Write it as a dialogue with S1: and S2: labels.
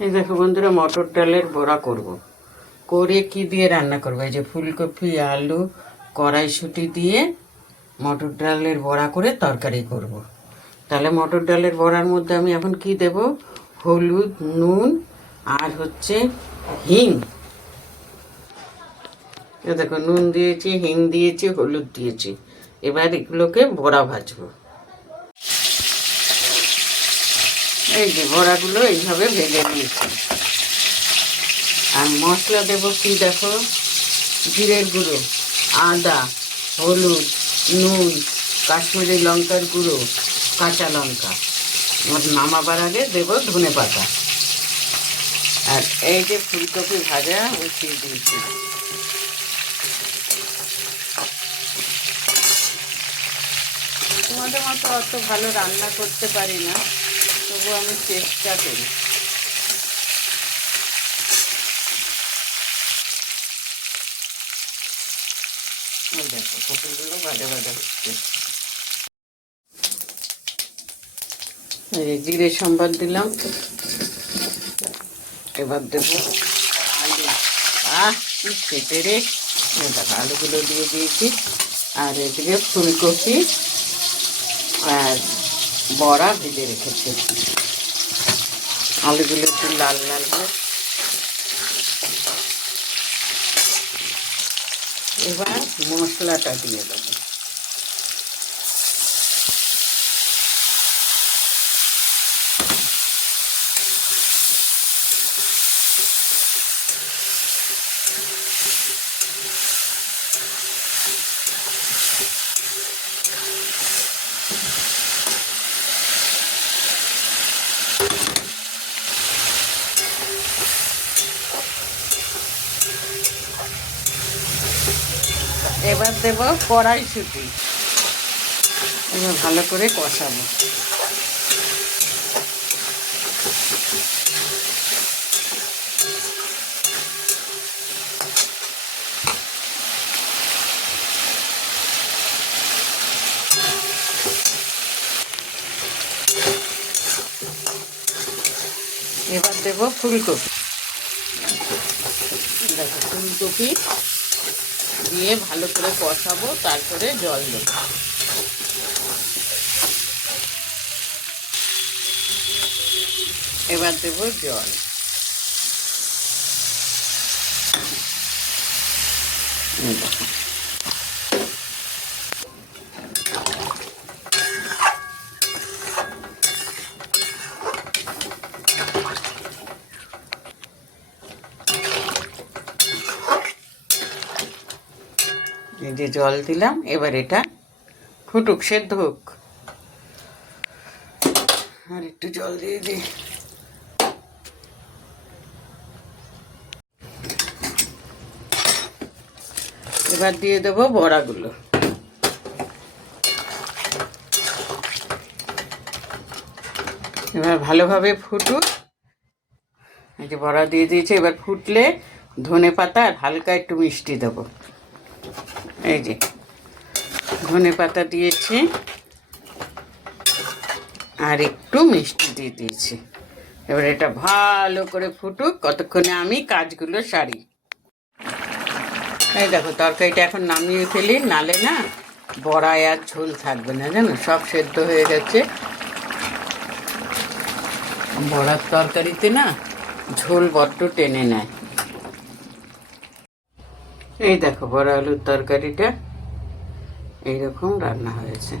S1: এই দেখো বন্ধুরা, মটর ডালের বড়া করব। করে কি দিয়ে রান্না করব? এই যে ফুলকপি, আলু, কড়াইশুটি দিয়ে মটর ডালের বড়া করে তরকারি করব। তাহলে মটর ডালের বড়ার মধ্যে আমি এখন কি দেব? হলুদ, নুন আর হচ্ছে হিং। দেখো, নুন দিয়েছি, হিং দিয়েছি, হলুদ দিয়েছি। এবার এগুলোকে বড়া ভাজবো। এই যে বড়াগুলো এইভাবে ভেজে নিয়েছি। আর মশলা দেবো কি দেখো? জিরের গুঁড়ো, আদা, হলুদ, নুন, কাশ্মীরি লঙ্কার গুঁড়ো, কাঁচা লঙ্কা। নামাবার আগে দেবো ধনে পাতা। আর এই যে ফুলকপি ভাজা বসিয়ে দিয়েছি। তোমাদের মতো অত ভালো রান্না করতে পারি না। তবু আমি চেষ্টা করি। দেখো কপিগুলো ভাজা ভাজা হচ্ছে। জিরে সম্বাদ দিলাম। এবার দেব আলু। আহ, কি খেতে রে? দেখো, আলুগুলো দিয়ে দিয়েছি। আর এদিকে ফুলকপি আর বড়া ভেজে রেখেছি। আলুগুলো একটু লাল লাল এবার মশলাটা দিয়ে দেবো। এবার দেব কড়াইশুটি এবার ভালো করে কষাবো। এবার দেব ফুলকপি। দেখো ফুলকপি দিয়ে ভালো করে কষাবো তারপরে জল দেব এবার দেব জল। এই যে জল দিলাম, এবার এটা ফুটুক, সেদ্ধ হোক। আর একটু জল দিয়ে দিই। এবার দিয়ে দেবো বড়াগুলো। এবার ভালোভাবে ফুটুক। এই যে বড়া দিয়ে দিয়েছে, এবার ফুটলে ধনে পাতা আর হালকা একটু মিষ্টি দেবো। এই যে, ধনে পাতা দিয়েছি আর একটু মিষ্টি দিয়ে দিয়েছি। এবার এটা ভালো করে ফুটুক, কতক্ষণে আমি কাজগুলো সারি। এই দেখো, তরকারিটা এখন নামিয়ে ফেলি, নালে না বড়ায় আর ঝোল থাকবে না, জানো? সব সেদ্ধ হয়ে গেছে। বড়ার তরকারিতে না ঝোল বড্ড টেনে নেয়। এই দেখো বড় আলুর তরকারিটা। এইরকম রান্না হয়েছে।